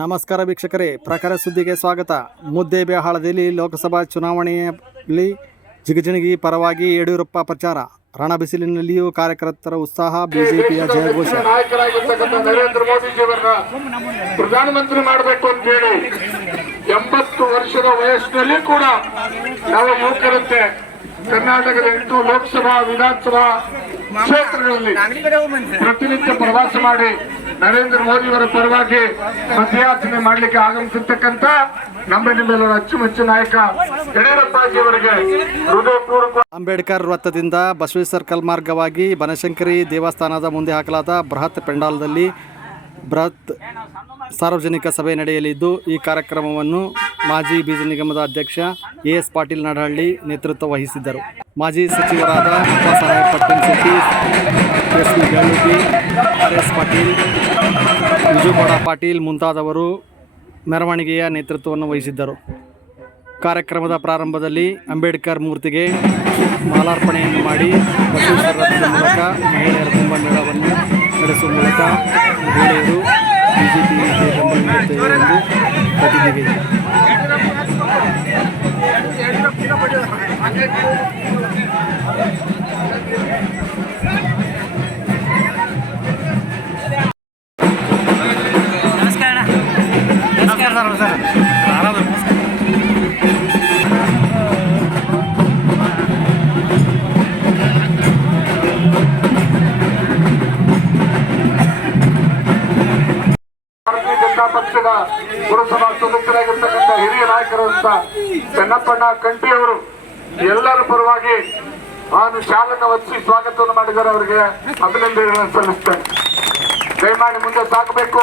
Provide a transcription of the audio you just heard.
ನಮಸ್ಕಾರ ವೀಕ್ಷಕರೇ, ಪ್ರಖರ ಸುದ್ದಿಗೆ ಸ್ವಾಗತ. ಮುದ್ದೇಬೇಹಾಳದಲ್ಲಿ ಲೋಕಸಭಾ ಚುನಾವಣೆಯಲ್ಲಿ ಜಿಗಜಿಣಗಿ ಪರವಾಗಿ ಯಡಿಯೂರಪ್ಪ ಪ್ರಚಾರ. ರಣಬಿಸಿಲಿನಲ್ಲಿಯೂ ಕಾರ್ಯಕರ್ತರ ಉತ್ಸಾಹ, ಬಿಜೆಪಿಯ ಜಯಘೋಷ. ನರೇಂದ್ರ ಮೋದಿಜಿಯವರನ್ನ ಪ್ರಧಾನಮಂತ್ರಿ ಮಾಡಬೇಕು ಅಂತ ಹೇಳಿ ಎಂಬತ್ತು ವರ್ಷದ ವಯಸ್ಸಿನಲ್ಲಿ ಕೂಡ ನಾವು ಯುವಕರಂತೆ ಕರ್ನಾಟಕದ ಎಂಟು ಲೋಕಸಭಾ, ವಿಧಾನಸಭಾ ಕ್ಷೇತ್ರಗಳಲ್ಲಿ ಪ್ರತಿನಿತ್ಯ ಪ್ರವಾಸ ಮಾಡಿ ನರೇಂದ್ರ ಮೋದಿಯವರ ಪರವಾಗಿ ಮತಯಾಚನೆ ಮಾಡಲಿಕ್ಕೆ ಆಗಮಿಸಿರ್ತಕ್ಕಂಥ ನಮ್ಮ ನಿಮ್ಮೆಲ್ಲರ ಅಚ್ಚುಮೆಚ್ಚು ನಾಯಕ ಯಡಿಯೂರಪ್ಪಾಜಿಯವರಿಗೆ ಹೃದಯಪೂರ್ವಕ ಅಂಬೇಡ್ಕರ್ ವೃತ್ತದಿಂದ ಬಸವೇಶ್ವರ ಸರ್ಕಲ್ ಮಾರ್ಗವಾಗಿ ಬನಶಂಕರಿ ದೇವಸ್ಥಾನದ ಮುಂದೆ ಹಾಕಲಾದ ಬೃಹತ್ ಪೆಂಡಾಲದಲ್ಲಿ ಬೃಹತ್ ಸಾರ್ವಜನಿಕ ಸಭೆ ನಡೆಯಲಿದ್ದು, ಈ ಕಾರ್ಯಕ್ರಮವನ್ನು ಮಾಜಿ ಬೀಜ ನಿಗಮದ ಅಧ್ಯಕ್ಷ ಎ ಎಸ್ ಪಾಟೀಲ್ ನಡಹಳ್ಳಿ ನೇತೃತ್ವ ವಹಿಸಿದ್ದರು. ಮಾಜಿ ಸಚಿವರಾದ Appasaheb Pattan Shetti P R S Patil Vijugouda Patil ಮುಂತಾದವರು ಮೆರವಣಿಗೆಯ ನೇತೃತ್ವವನ್ನು ವಹಿಸಿದ್ದರು. ಕಾರ್ಯಕ್ರಮದ ಪ್ರಾರಂಭದಲ್ಲಿ ಅಂಬೇಡ್ಕರ್ ಮೂರ್ತಿಗೆ ಮಾಲಾರ್ಪಣೆಯನ್ನು ಮಾಡಿ ಬಸವೇಶ್ವರ ಮೂಲಕ ಮಹಿಳೆಯರ ಕುಂಭಮೇಳವನ್ನು ನಡೆಸುವ ಮೂಲಕ ಮಹಿಳೆಯರು ಜನತಾ ಪಕ್ಷದ ಪುರಸಭಾ ಸದಸ್ಯರಾಗಿರ್ತಕ್ಕಂಥ ಹಿರಿಯ ನಾಯಕರಂತ ಚೆನ್ನಪ್ಪಣ್ಣ ಕಂಠಿ ಅವರು, ಎಲ್ಲರ ಪರವಾಗಿ ನಾನು ಶಾಲಕ ವಹಿಸಿ ಸ್ವಾಗತವನ್ನು ಮಾಡಿದ್ದಾರೆ ಅವರಿಗೆ ಅಭಿನಂದನೆಗಳನ್ನು ಸಲ್ಲಿಸ್ತೇನೆ. ದಯಮಾಡಿ ಮುಂದೆ ಸಾಕಬೇಕು